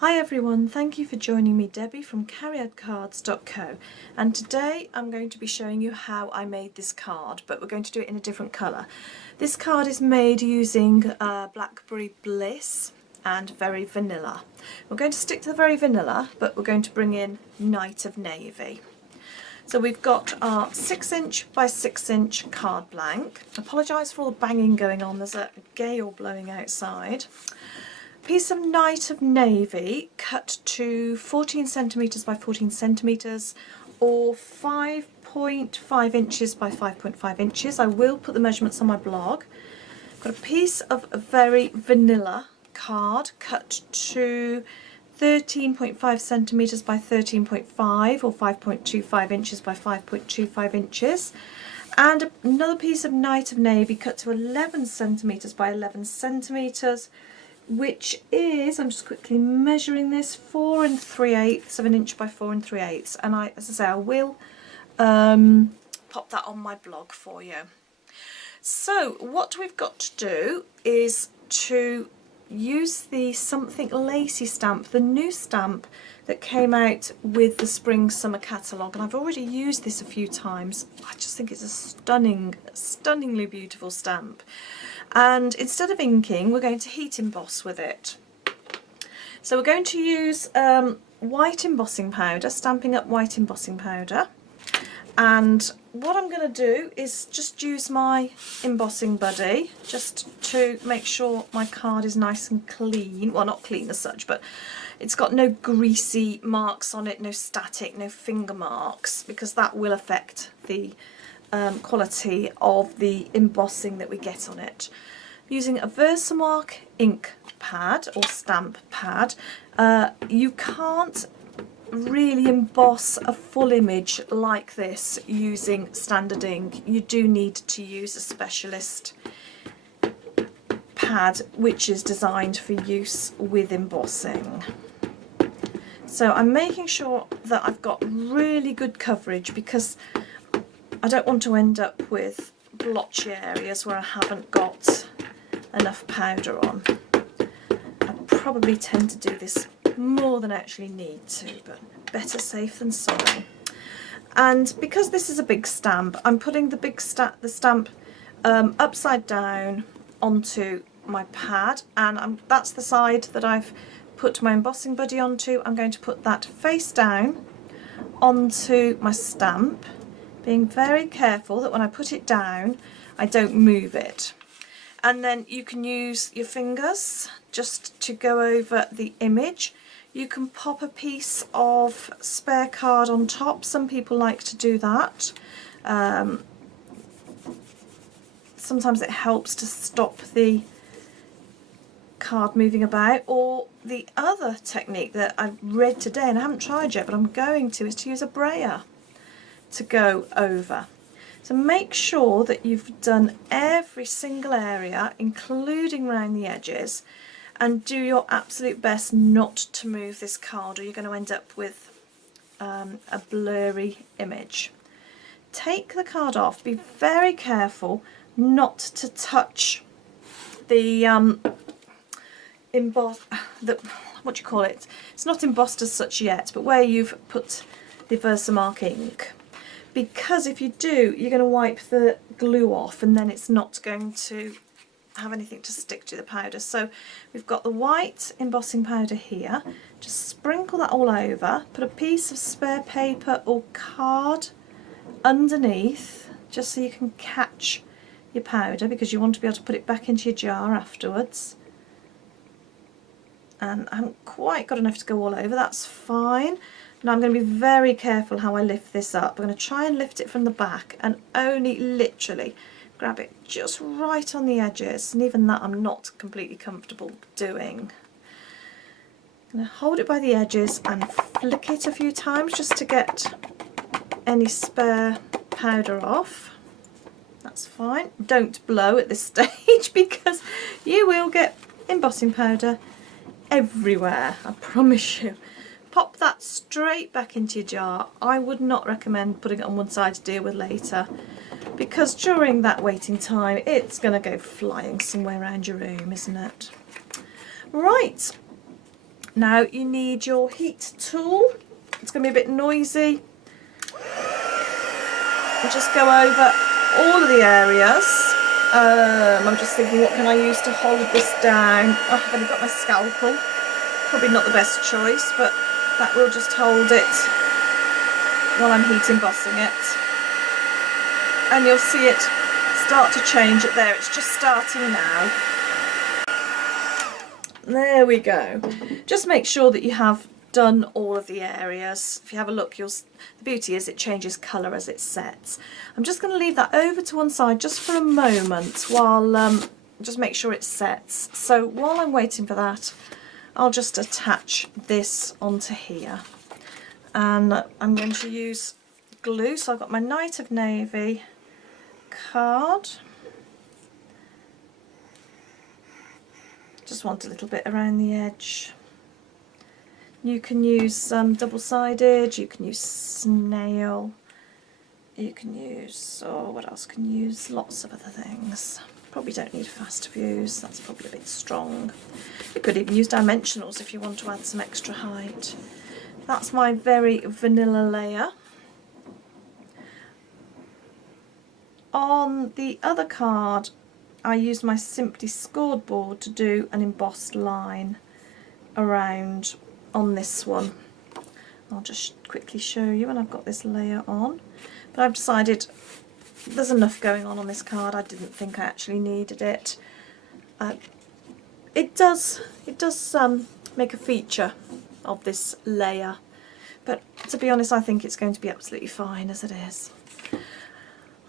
Hi everyone, thank you for joining me, Debbie from cariadcards.co, and today I'm going to be showing you how I made this card, but we're going to do it in a different colour. This card is made using Blackberry Bliss and Very Vanilla. We're going to stick to the Very Vanilla, but we're going to bring in Night of Navy. So we've got our 6" by 6" card blank. I apologise for all the banging going on, there's a gale blowing outside. Piece of Night of Navy cut to 14 centimetres by 14 centimetres or 5.5 inches by 5.5 inches. I will put the measurements on my blog. Got a piece of Very Vanilla card cut to 13.5 centimetres by 13.5 or 5.25 inches by 5.25 inches. And another piece of Night of Navy cut to 11 centimetres by 11 centimetres, which is, I'm just quickly measuring this, 4 3/8 of an inch by 4 3/8, and as I say, I will pop that on my blog for you. So what we've got to do is to use the Something Lacy stamp, the new stamp that came out with the Spring Summer catalogue, and I've already used this a few times. I just think it's a stunningly beautiful stamp. And instead of inking, we're going to heat emboss with it. So we're going to use white embossing powder, Stampin' Up! White embossing powder. And what I'm going to do is just use my embossing buddy just to make sure my card is nice and clean. Well, not clean as such, but it's got no greasy marks on it, no static, no finger marks, because that will affect the quality of the embossing that we get on it. Using a Versamark ink pad or stamp pad, you can't really emboss a full image like this using standard ink. You do need to use a specialist pad which is designed for use with embossing. So I'm making sure that I've got really good coverage because I don't want to end up with blotchy areas where I haven't got enough powder on. I probably tend to do this more than I actually need to, but better safe than sorry. And because this is a big stamp, I'm putting the stamp upside down onto my pad, and that's the side that I've put my embossing buddy onto. I'm going to put that face down onto my stamp, being very careful that when I put it down I don't move it. And then you can use your fingers just to go over the image. You can pop a piece of spare card on top. Some people like to do that. Sometimes it helps to stop the card moving about. Or the other technique that I've read today, and I haven't tried yet but I'm going to, is to use a brayer to go over. So make sure that you've done every single area, including around the edges, and do your absolute best not to move this card or you're going to end up with a blurry image. Take the card off, be very careful not to touch the what do you call it? It's not embossed as such yet, but where you've put the Versamark ink. Because if you do, you're going to wipe the glue off and then it's not going to have anything to stick to the powder. So we've got the white embossing powder here. Just sprinkle that all over, put a piece of spare paper or card underneath just so you can catch your powder, because you want to be able to put it back into your jar afterwards. And I haven't quite got enough to go all over, that's fine. Now I'm going to be very careful how I lift this up. I'm going to try and lift it from the back and only literally grab it just right on the edges, and even that I'm not completely comfortable doing. I'm going to hold it by the edges and flick it a few times just to get any spare powder off. That's fine. Don't blow at this stage because you will get embossing powder everywhere, I promise you. Pop that straight back into your jar. I would not recommend putting it on one side to deal with later, because during that waiting time it's going to go flying somewhere around your room, isn't it? Right, Now you need your heat tool. It's going to be a bit noisy. And just go over all of the areas. I'm just thinking, what can I use to hold this down? Oh, I've only got my scalpel. Probably not the best choice, but that will just hold it while I'm heat embossing it. And you'll see it start to change it there. It's just starting now. There we go. Just make sure that you have done all of the areas. If you have a look, the beauty is it changes colour as it sets. I'm just going to leave that over to one side just for a moment while just make sure it sets. So while I'm waiting for that, I'll just attach this onto here, and I'm going to use glue. So I've got my Night of Navy card. Just want a little bit around the edge. You can use double-sided, you can use snail, you can use, oh, what else can you use? Lots of other things. Probably don't need fast fuse, that's probably a bit strong. You could even use dimensionals if you want to add some extra height. That's my very vanilla layer. On the other card, I used my Simply Scored board to do an embossed line around on this one. I'll just quickly show you when I've got this layer on. But I've decided there's enough going on this card. I didn't think I actually needed it. It does make a feature of this layer, but to be honest, I think it's going to be absolutely fine as it is.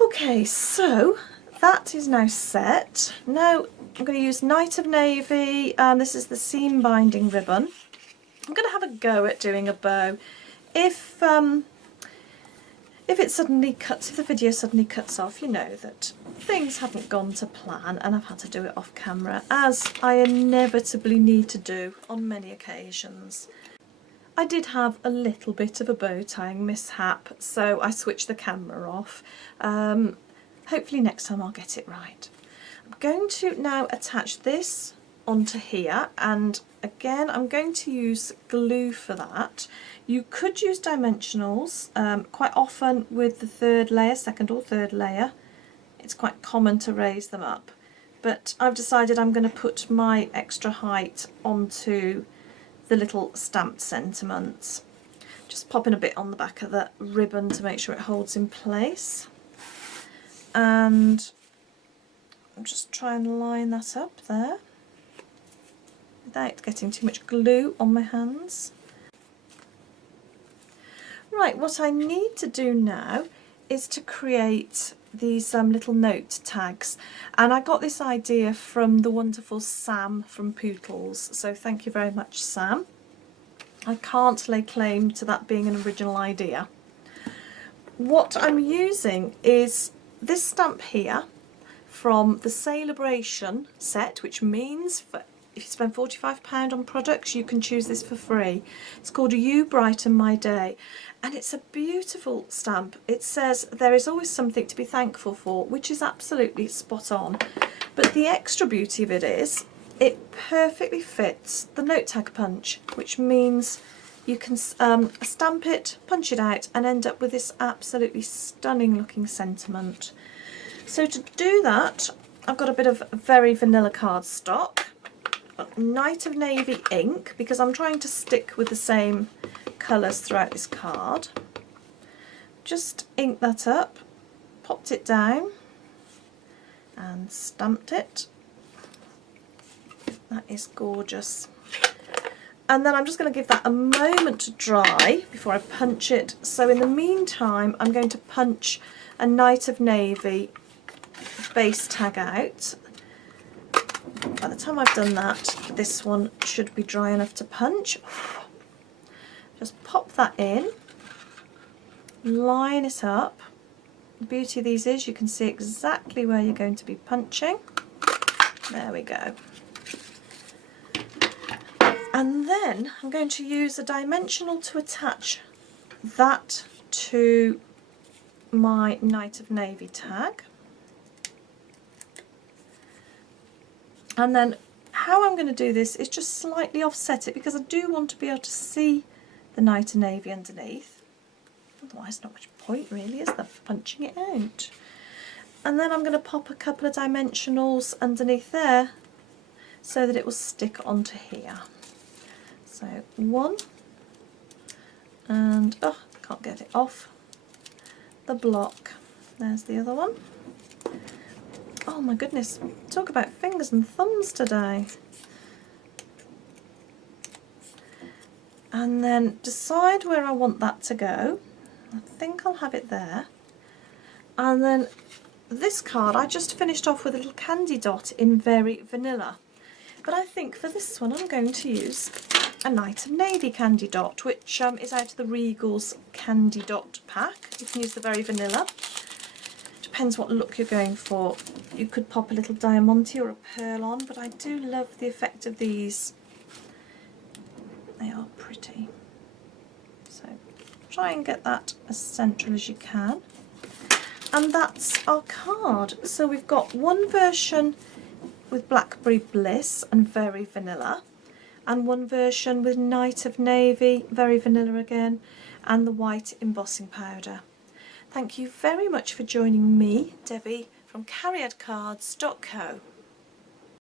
Okay, so that is now set. Now I'm going to use Night of Navy, and this is the seam binding ribbon. I'm going to have a go at doing a bow. If it suddenly cuts, if the video suddenly cuts off, you know that things haven't gone to plan and I've had to do it off camera, as I inevitably need to do on many occasions. I did have a little bit of a bow tying mishap, so I switched the camera off. Hopefully next time I'll get it right. I'm going to now attach this onto here, and again I'm going to use glue for that. You could use dimensionals. Quite often with the third layer, second or third layer, it's quite common to raise them up, but I've decided I'm going to put my extra height onto the little stamped sentiments. Just popping a bit on the back of the ribbon to make sure it holds in place, and I'll just try and line that up there without getting too much glue on my hands. Right, what I need to do now is to create these little note tags, and I got this idea from the wonderful Sam from Pootles, so thank you very much, Sam. I can't lay claim to that being an original idea. What I'm using is this stamp here from the Celebration set, which means if you spend £45 on products, you can choose this for free. It's called You Brighten My Day, and it's a beautiful stamp. It says there is always something to be thankful for, which is absolutely spot on. But the extra beauty of it is it perfectly fits the note tag punch, which means you can stamp it, punch it out, and end up with this absolutely stunning looking sentiment. So to do that, I've got a bit of very vanilla cardstock, Night of Navy ink, because I'm trying to stick with the same colours throughout this card. Just inked that up, popped it down and stamped it. That is gorgeous. And then I'm just going to give that a moment to dry before I punch it. So in the meantime, I'm going to punch a Night of Navy base tag out. By the time I've done that, this one should be dry enough to punch. Just pop that in, line it up. The beauty of these is you can see exactly where you're going to be punching. There we go. And then I'm going to use a dimensional to attach that to my Night of Navy tag. And then how I'm going to do this is just slightly offset it, because I do want to be able to see the Night of Navy underneath. Otherwise not much point really, is there, for punching it out. And then I'm going to pop a couple of dimensionals underneath there so that it will stick onto here. So one, and oh, can't get it off the block. There's the other one. Oh my goodness, talk about fingers and thumbs today. And then decide where I want that to go. I think I'll have it there. And then this card I just finished off with a little candy dot in Very Vanilla. But I think for this one I'm going to use a Night of Navy candy dot, which is out of the Regal's candy dot pack. You can use the Very Vanilla. Depends what look you're going for. You could pop a little diamante or a pearl on, but I do love the effect of these. They are pretty. So try and get that as central as you can. And that's our card. So we've got one version with Blackberry Bliss and Very Vanilla, and one version with Night of Navy, Very Vanilla again, and the white embossing powder. Thank you very much for joining me, Debbie, from cariadcards.co.